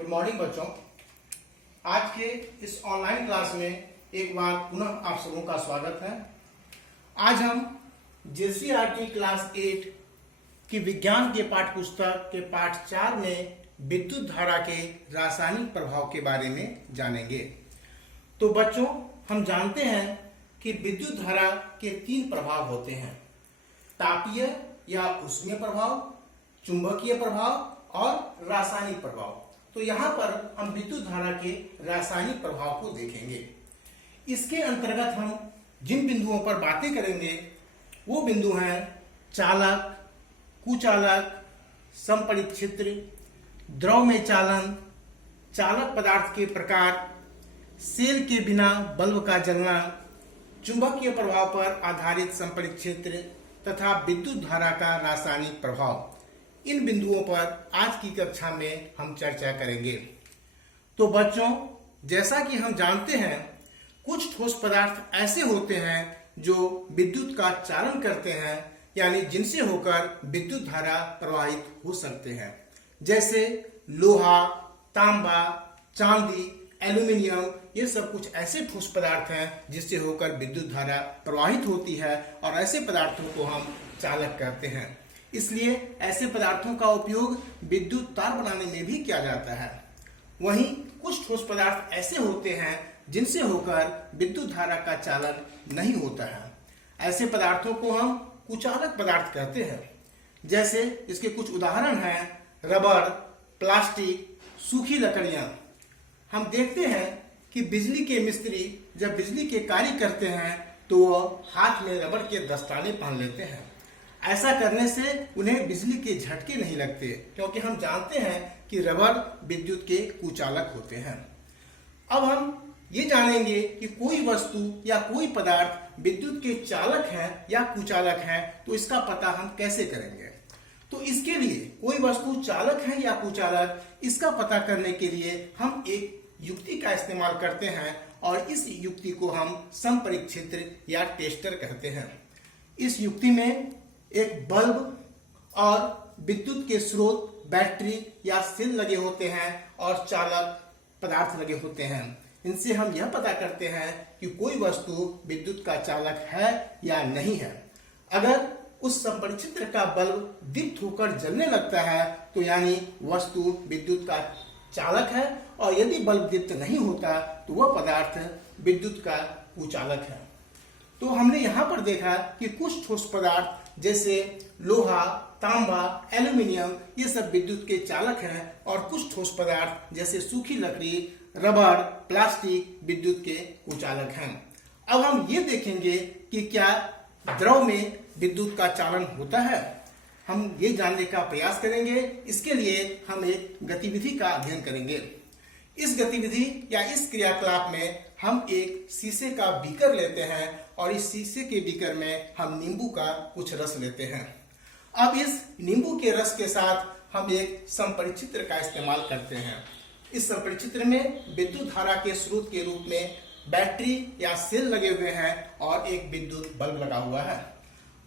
Good morning बच्चों। आज के इस ऑनलाइन क्लास में एक बार पुनः आप सबों का स्वागत है। आज हम जेसीईआरटी क्लास 8 की विज्ञान के पाठ्य पुस्तक के पाठ 4 में विद्युत धारा के रासायनिक प्रभाव के बारे में जानेंगे। तो बच्चों, हम जानते हैं कि विद्युत धारा के 3 प्रभाव होते हैं: तापीय या ऊष्मीय प्रभाव, चुंबकीय प्रभाव और रासायनिक प्रभाव। तो यहाँ पर हम विद्युत धारा के रासायनिक प्रभाव को देखेंगे। इसके अंतर्गत हम जिन बिंदुओं पर बातें करेंगे वो बिंदु हैं चालक, कुचालक, संपरिक्षित्र, द्रव में चालन, चालक पदार्थ के प्रकार, सेल के बिना बल्ब का जलना, चुंबकीय प्रभाव पर आधारित संपरिक्षित्र तथा विद्युत धारा का रासायनिक प्रभाव। इन बिंदुओं पर आज की कक्षा में हम चर्चा करेंगे। तो बच्चों, जैसा कि हम जानते हैं, कुछ ठोस पदार्थ ऐसे होते हैं जो विद्युत का चालन करते हैं, यानी जिनसे होकर विद्युत धारा प्रवाहित हो सकते हैं। जैसे लोहा, तांबा, चांदी, एल्यूमिनियम, ये सब कुछ ऐसे ठोस पदार्थ हैं जिससे होकर विद्युत धारा प्रवाहित होती है और ऐसे पदार्थों को हम चालक कहते हैं। इसलिए ऐसे पदार्थों का उपयोग विद्युत तार बनाने में भी किया जाता है। वहीं कुछ ठोस पदार्थ ऐसे होते हैं जिनसे होकर विद्युत धारा का चालन नहीं होता है। ऐसे पदार्थों को हम कुचालक पदार्थ कहते हैं। जैसे इसके कुछ उदाहरण हैं रबर, प्लास्टिक, सूखी लकड़ियां। हम देखते हैं कि बिजली के मिस्त्री जब बिजली के कार्य करते हैं तो वो हाथ में रबर के दस्ताने पहन लेते हैं। ऐसा करने से उन्हें बिजली के झटके नहीं लगते, क्योंकि हम जानते हैं कि रबर विद्युत के कुचालक होते हैं। अब हम ये जानेंगे कि कोई वस्तु या कोई पदार्थ विद्युत के चालक है या कुचालक है, तो इसका पता हम कैसे करेंगे। तो इसके लिए कोई वस्तु चालक है या कुचालक, इसका पता करने के लिए हम एक युक्ति का इस्तेमाल करते हैं और इस युक्ति को हम संपरिक्षित्र या टेस्टर कहते हैं। इस युक्ति में एक बल्ब और विद्युत के स्रोत, बैटरी या सेल लगे होते हैं और चालक पदार्थ लगे होते हैं। इनसे हम यह पता करते हैं कि कोई वस्तु विद्युत का चालक है या नहीं है। अगर उस संपरिक्षित्र का बल्ब दीप्त होकर जलने लगता है तो यानी वस्तु विद्युत का चालक है, और यदि बल्ब दीप्त नहीं होता तो वह पदार्थ विद्युत का कुचालक है। तो हमने यहाँ पर देखा कि कुछ ठोस पदार्थ जैसे लोहा, तांबा, एल्यूमिनियम, ये सब विद्युत के चालक हैं, और कुछ ठोस पदार्थ जैसे सूखी लकड़ी, रबर, प्लास्टिक विद्युत के कुचालक हैं। अब हम ये देखेंगे कि क्या द्रव में विद्युत का चालन होता है। हम ये जानने का प्रयास करेंगे। इसके लिए हम एक गतिविधि का अध्ययन करेंगे। इस गतिविधि या इस क्रियाकलाप में हम एक शीशे का बीकर लेते हैं और इस शीशे के बीकर में हम नींबू का कुछ रस लेते हैं। अब इस नींबू के रस के साथ हम एक संपरिचित्र का इस्तेमाल करते हैं। इस संपरिचित्र में विद्युत धारा के स्रोत के रूप में बैटरी या सेल लगे हुए हैं और एक विद्युत बल्ब लगा हुआ है।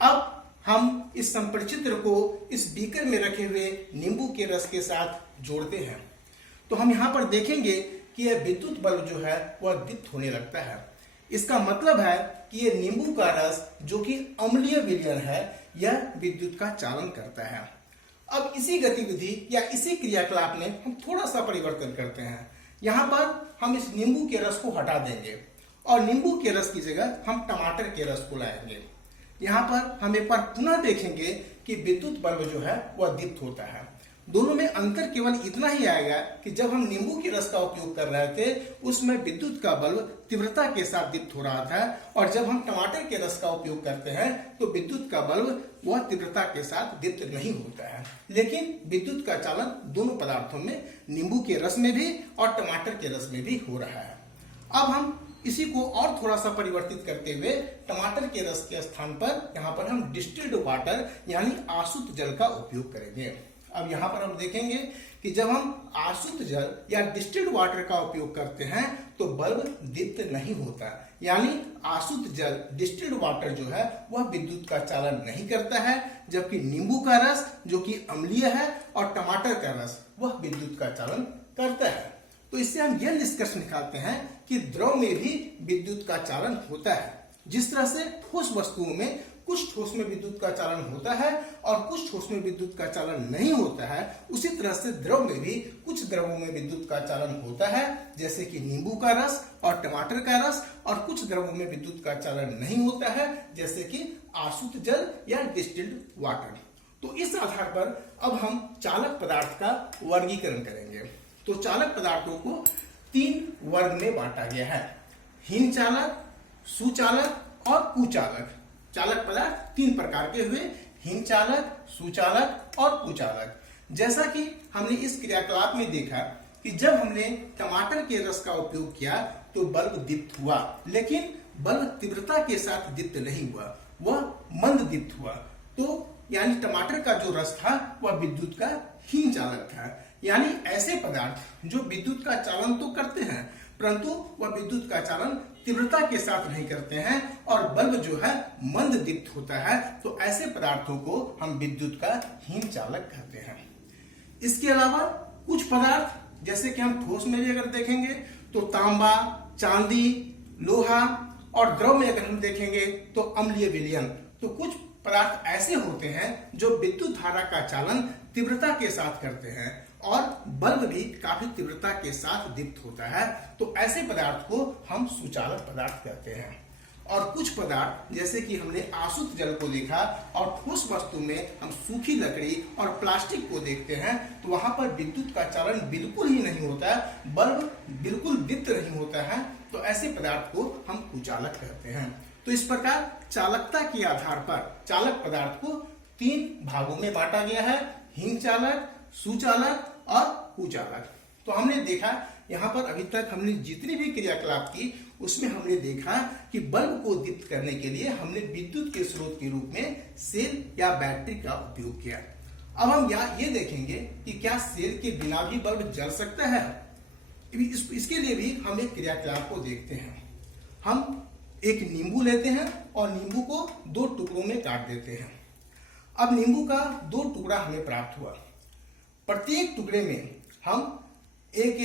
अब हम इस संपरिचित्र को इस बीकर में रखे हुए नींबू के रस के साथ जोड़ते हैं। तो हम यहाँ पर देखेंगे कि यह विद्युत बल्ब जो है वह दीप्त होने लगता है। इसका मतलब है कि यह नींबू का रस, जो कि अम्लीय विलयन है, यह विद्युत का चालन करता है। अब इसी गतिविधि या इसी क्रियाकलाप में हम थोड़ा सा परिवर्तन करते हैं। यहाँ पर हम इस नींबू के रस को हटा देंगे और नींबू के रस की जगह हम टमाटर के रस को लाएंगे। यहाँ पर हम एक बार पुनः देखेंगे कि विद्युत बल्ब जो है वह दीप्त होता है। दोनों में अंतर केवल इतना ही आएगा कि जब हम नींबू के रस का उपयोग कर रहे थे उसमें विद्युत का बल्ब तीव्रता के साथ दीप्त हो रहा था, और जब हम टमाटर के रस का उपयोग करते हैं तो विद्युत का बल्ब वह तीव्रता के साथ दीप्त नहीं होता है। लेकिन विद्युत का चालन दोनों पदार्थों में, नींबू के रस में भी और टमाटर के रस में भी हो रहा है। अब हम इसी को और थोड़ा सा परिवर्तित करते हुए टमाटर के रस के स्थान पर यहाँ पर हम डिस्टिल्ड वाटर यानी आसुत जल का उपयोग करेंगे। अब यहाँ पर हम देखेंगे कि जब हम आसुत जल या डिस्टिल्ड वाटर का उपयोग करते हैं तो बल्ब दीप्त नहीं होता, यानी आसुत जल, डिस्टिल्ड वाटर जो है वह विद्युत का चालन नहीं करता है, जबकि नींबू का रस जो कि अम्लीय है और टमाटर का रस वह विद्युत का चालन करता है। तो इससे हम यह निष्कर्ष निकालते हैं कि द्रव में भी विद्युत का चालन होता है। जिस तरह से ठोस वस्तुओं में कुछ ठोस में विद्युत का चालन होता है और कुछ ठोस में विद्युत का चालन नहीं होता है, उसी तरह से द्रव में भी कुछ द्रवों में विद्युत का चालन होता है, जैसे कि नींबू का रस और टमाटर का रस, और कुछ द्रवों में विद्युत का चालन नहीं होता है, जैसे कि आसुत जल या डिस्टिल्ड वाटर। तो इस आधार पर अब हम चालक पदार्थ का वर्गीकरण करेंगे। तो चालक पदार्थों को 3 वर्ग में बांटा गया है: हीन चालक, सुचालक और कुचालक। चालक पदार्थ 3 प्रकार के हुए: हीन चालक, सुचालक और कुचालक। जैसा कि हमने इस क्रियाकलाप में देखा कि जब हमने टमाटर के रस का उपयोग किया तो बल्ब दीप्त हुआ, लेकिन बल्ब तीव्रता के साथ दीप्त नहीं हुआ, वह मंद दीप्त हुआ। तो यानी टमाटर का जो रस था वह विद्युत का हीन चालक था। यानी ऐसे पदार्थ जो विद्युत का चालन तो करते हैं, परंतु वह विद्युत का चालन तीव्रता के साथ नहीं करते हैं और बल्ब जो है मंद दीप्त होता है, तो ऐसे पदार्थों को हम विद्युत का हीन चालक कहते हैं। इसके अलावा कुछ पदार्थ, जैसे कि हम ठोस में भी अगर देखेंगे तो तांबा, चांदी, लोहा, और द्रव में अगर हम देखेंगे तो अम्लीय विलयन। तो कुछ पदार्थ ऐसे होते हैं जो विद्युत धारा का चालन तीव्रता के साथ करते हैं और बल्ब भी काफी तीव्रता के साथ दीप्त होता है, तो ऐसे पदार्थ को हम सुचालक पदार्थ कहते हैं। और कुछ पदार्थ, जैसे कि हमने आसुत जल को देखा, और ठोस वस्तु में हम सूखी लकड़ी और प्लास्टिक को देखते हैं, तो वहां पर विद्युत का चालन बिल्कुल ही नहीं होता है, बल्ब बिल्कुल दीप्त नहीं होता है, तो ऐसे पदार्थ को हम कुचालक कहते हैं। तो इस प्रकार चालकता के आधार पर चालक पदार्थ को 3 भागों में बांटा गया है: हीन चालक, सुचालक और कुचालक। तो हमने देखा यहाँ पर अभी तक हमने जितनी भी क्रियाकलाप की उसमें हमने देखा कि बल्ब को दीप्त करने के लिए हमने विद्युत के स्रोत के रूप में सेल या बैटरी का उपयोग किया। अब हम ये देखेंगे कि क्या सेल के बिना भी बल्ब जल सकता है। इसके लिए भी हम एक क्रियाकलाप को देखते हैं। हम एक नींबू लेते हैं और नींबू को 2 टुकड़ों में काट देते हैं। अब नींबू का 2 टुकड़ा हमें प्राप्त हुआ। प्रत्येक टुकड़े में हम एक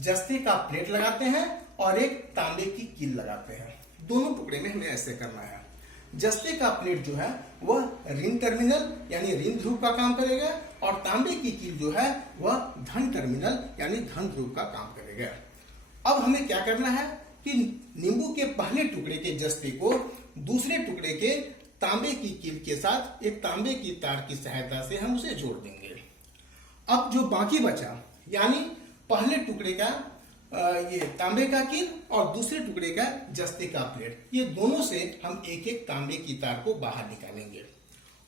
जस्ते का प्लेट लगाते हैं और एक तांबे की कील लगाते हैं। दोनों टुकड़े में हमें ऐसे करना है। जस्ते का प्लेट जो है वह ऋण टर्मिनल यानी ऋण ध्रुव का काम करेगा और तांबे की कील जो है वह धन टर्मिनल यानी धन ध्रुव का काम करेगा। अब हमें क्या करना है कि नींबू के पहले टुकड़े के जस्ते को दूसरे टुकड़े के तांबे की कील के साथ एक तांबे की तार की सहायता से हम उसे जोड़ देंगे। अब जो बाकी बचा, यानी पहले टुकड़े का ये तांबे का कील और दूसरे टुकड़े का जस्ते का प्लेट, ये दोनों से हम एक एक तांबे की तार को बाहर निकालेंगे।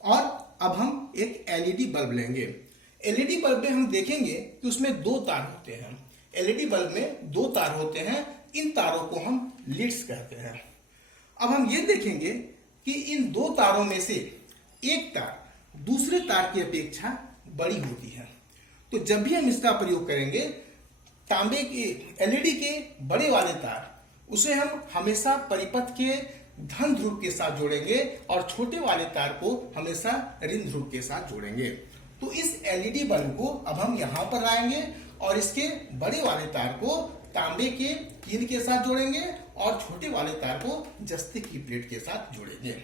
और अब हम एक एलईडी बल्ब लेंगे। एलईडी बल्ब में हम देखेंगे कि उसमें 2 तार होते हैं। एलईडी बल्ब में 2 तार होते हैं। इन तारों को हम लीड्स कहते हैं। अब हम ये देखेंगे कि इन 2 तारों में से एक तार दूसरे तार की अपेक्षा बड़ी होती है। तो जब भी हम इसका प्रयोग करेंगे, तांबे के एलईडी के बड़े वाले तार उसे हम हमेशा परिपथ के धन ध्रुव के साथ जोड़ेंगे और छोटे वाले तार को हमेशा ऋण ध्रुव के साथ जोड़ेंगे। तो इस एलईडी बल्ब को अब हम यहाँ पर लाएंगे और इसके बड़े वाले तार को तांबे के कील के साथ जोड़ेंगे और छोटे वाले तार को जस्ते की प्लेट के साथ जोड़ेंगे।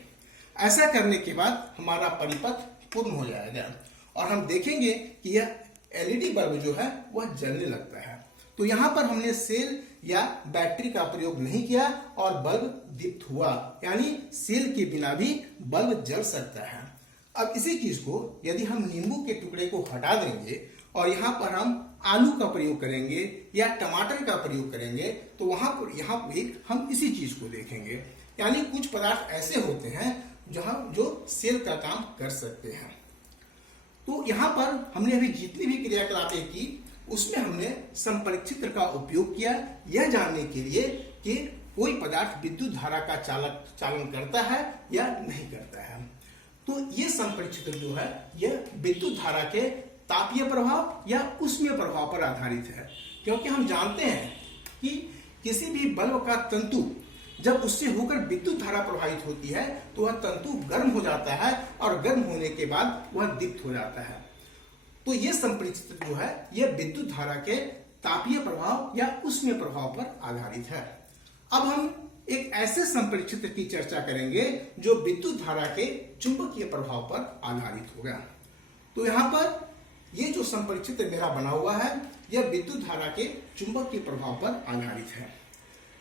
ऐसा करने के बाद हमारा परिपथ पूर्ण हो जाएगा और हम देखेंगे कि यह एलईडी बल्ब जो है वह जलने लगता है। तो यहाँ पर हमने सेल या बैटरी का प्रयोग नहीं किया और बल्ब दीप्त हुआ, यानी सेल के बिना भी बल्ब जल सकता है। अब इसी चीज को यदि हम नींबू के टुकड़े को हटा देंगे और यहाँ पर हम आलू का प्रयोग करेंगे या टमाटर का प्रयोग करेंगे, तो वहां पर यहाँ भी हम इसी चीज को देखेंगे। यानी कुछ पदार्थ ऐसे होते हैं जो सेल का काम कर सकते हैं। तो यहाँ पर हमने अभी जितनी भी क्रियाकलापें की उसमें हमने संपरीक्षित्र का उपयोग किया, यह जानने के लिए कि कोई पदार्थ विद्युत धारा का चालन करता है या नहीं करता है। तो ये संपरीक्षित्र जो है यह विद्युत धारा के तापीय प्रभाव या उष्मीय प्रभाव पर आधारित है, क्योंकि हम जानते हैं कि किसी भी बल्ब का तंतु जब उससे होकर विद्युत धारा प्रवाहित होती है तो वह तंतु गर्म हो जाता है और गर्म होने के बाद वह दीप्त हो जाता है। तो यह संपरीक्षित्र जो है यह विद्युत धारा के तापीय प्रभाव या उष्मीय प्रभाव पर आधारित है। अब हम एक ऐसे संपरिक्षित्र की चर्चा करेंगे जो विद्युत धारा के चुंबकीय प्रभाव पर आधारित होगा। तो यहाँ पर ये जो संपरिक्षित्र मेरा बना हुआ है यह विद्युत धारा के चुंबकीय प्रभाव पर आधारित है।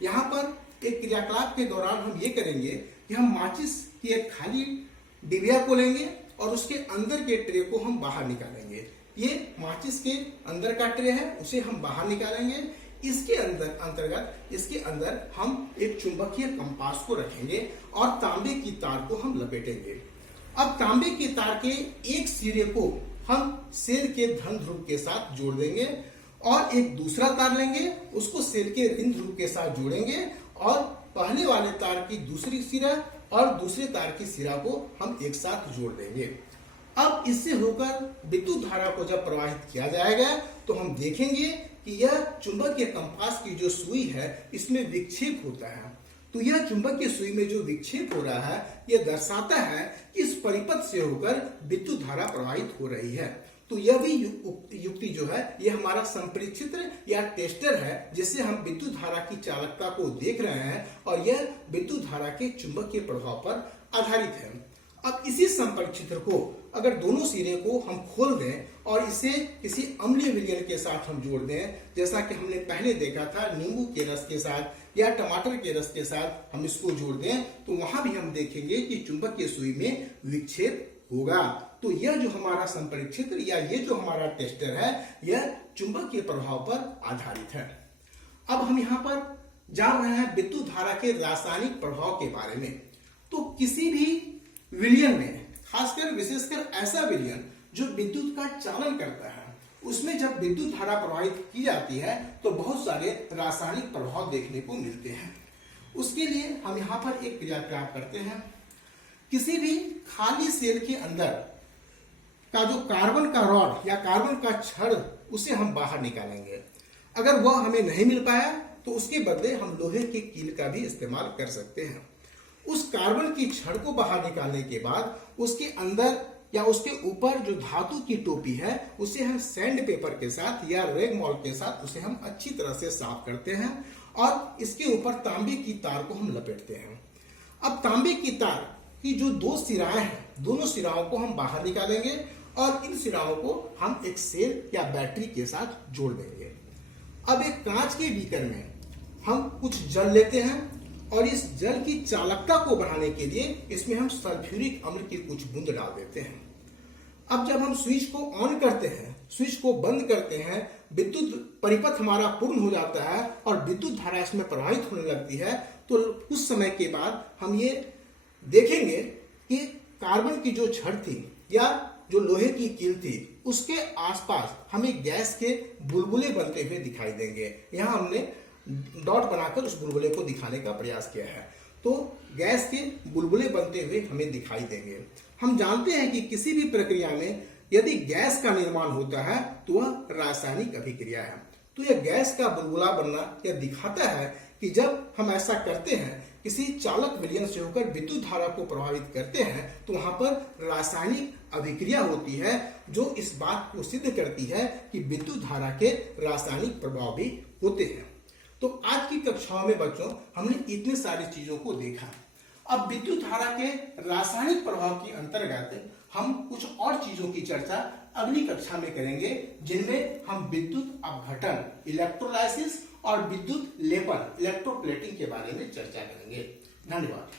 यहाँ पर एक क्रियाकलाप के दौरान हम ये करेंगे कि हम माचिस की एक खाली डिबिया को लेंगे और उसके अंदर के ट्रे को हम बाहर निकालेंगे। ये माचिस के अंदर का ट्रे है, उसे हम बाहर निकालेंगे। इसके अंदर हम एक चुंबकीय कंपास को रखेंगे और तांबे की तार को हम लपेटेंगे। अब तांबे की तार के एक सिरे को हम सेल के धन ध्रुव के साथ जोड़ देंगे और एक दूसरा तार लेंगे, उसको सेल के ऋण ध्रुव के साथ जोड़ेंगे और पहले वाले तार की दूसरी सिरा और दूसरे तार की सिरा को हम एक साथ जोड़ देंगे। अब इससे होकर विद्युत धारा को जब प्रवाहित किया जाएगा तो हम देखेंगे कि यह चुंबकीय कंपास की जो सुई है इसमें विक्षेप होता है। तो यह चुंबकीय सुई में जो विक्षेप हो रहा है यह दर्शाता है कि इस परिपथ से होकर विद्युत धारा प्रवाहित हो रही है। तो यह भी युक्ति जो है यह हमारा संपरिक्षित्र या टेस्टर है जिससे हम विद्युत धारा की चालकता को देख रहे हैं और यह विद्युत धारा के चुंबकीय प्रभाव पर आधारित है। अब इसी संपरिक्षित्र को अगर दोनों सिरे को हम खोल दें और इसे किसी अम्लीय विलयन के साथ हम जोड़ दें, जैसा कि हमने पहले देखा था नींबू के रस के साथ या टमाटर के रस के साथ हम इसको जोड़ दें, तो वहां भी हम देखेंगे कि चुंबकीय सुई में विक्षेप होगा। तो यह जो हमारा संपरिक्षित्र या ये जो हमारा टेस्टर है यह चुंबकीय प्रभाव पर आधारित है। अब हम यहाँ पर जान रहे हैं विद्युत धारा के रासायनिक प्रभाव के बारे में। तो किसी भी विलयन में, खासकर विशेषकर ऐसा विलयन जो विद्युत का चालन करता है, उसमें जब विद्युत धारा प्रवाहित की जाती है तो बहुत सारे रासायनिक प्रभाव देखने को मिलते हैं। उसके लिए हम यहाँ पर एक क्रियाकलाप करते हैं। किसी भी खाली सेल के अंदर का जो कार्बन का रॉड या कार्बन का छड़ उसे हम बाहर निकालेंगे। अगर वह हमें नहीं मिल पाया तो उसके बदले हम लोहे के कील का भी इस्तेमाल कर सकते हैं। उस कार्बन की छड़ को बाहर निकालने के बाद उसके अंदर या उसके ऊपर जो धातु की टोपी है उसे हम सैंड पेपर के साथ या रेगमॉल के साथ उसे हम अच्छी तरह से साफ करते हैं और इसके ऊपर तांबे की तार को हम लपेटते हैं। अब तांबे की तार की जो दो सिराएं हैं, दोनों सिराओं को हम बाहर निकालेंगे और इन सिराओं को हम एक सेल या बैटरी के साथ जोड़ देंगे। अब एक कांच के बीकर में हम कुछ जल लेते हैं और इस जल की चालकता को बढ़ाने के लिए इसमें हम सल्फ्यूरिक अम्ल की कुछ बूंद डाल देते हैं। अब जब हम स्विच को ऑन करते हैं, स्विच को बंद करते हैं, विद्युत परिपथ हमारा पूर्ण हो जाता है और विद्युत धारा इसमें प्रवाहित होने लगती है। तो कुछ समय के बाद हम ये देखेंगे कि कार्बन की जो छड़ थी या जो लोहे की कील थी उसके आसपास हमें गैस के बुलबुले बनते हुए दिखाई देंगे। यहाँ हमने डॉट बनाकर उस बुलबुले को दिखाने का प्रयास किया है। तो गैस के बुलबुले बनते हुए हमें दिखाई देंगे। हम जानते हैं कि किसी भी प्रक्रिया में यदि गैस का निर्माण होता है तो वह रासायनिक अभिक्रिया है। तो यह गैस का बुलबुला बनना यह दिखाता है कि जब हम ऐसा करते हैं, किसी चालक विलयन से होकर विद्युत धारा को प्रभावित करते हैं, तो वहां पर रासायनिक अभिक्रिया होती है जो इस बात को सिद्ध करती है कि विद्युत धारा के रासायनिक प्रभाव भी होते हैं। तो आज की कक्षाओं में बच्चों हमने इतने सारी चीजों को देखा। अब विद्युत धारा के रासायनिक प्रभाव के अंतर्गत हम कुछ और चीजों की चर्चा अगली कक्षा में करेंगे, जिनमें हम विद्युत अपघटन, इलेक्ट्रोलाइसिस और विद्युत लेपन, इलेक्ट्रोप्लेटिंग के बारे में चर्चा करेंगे। धन्यवाद।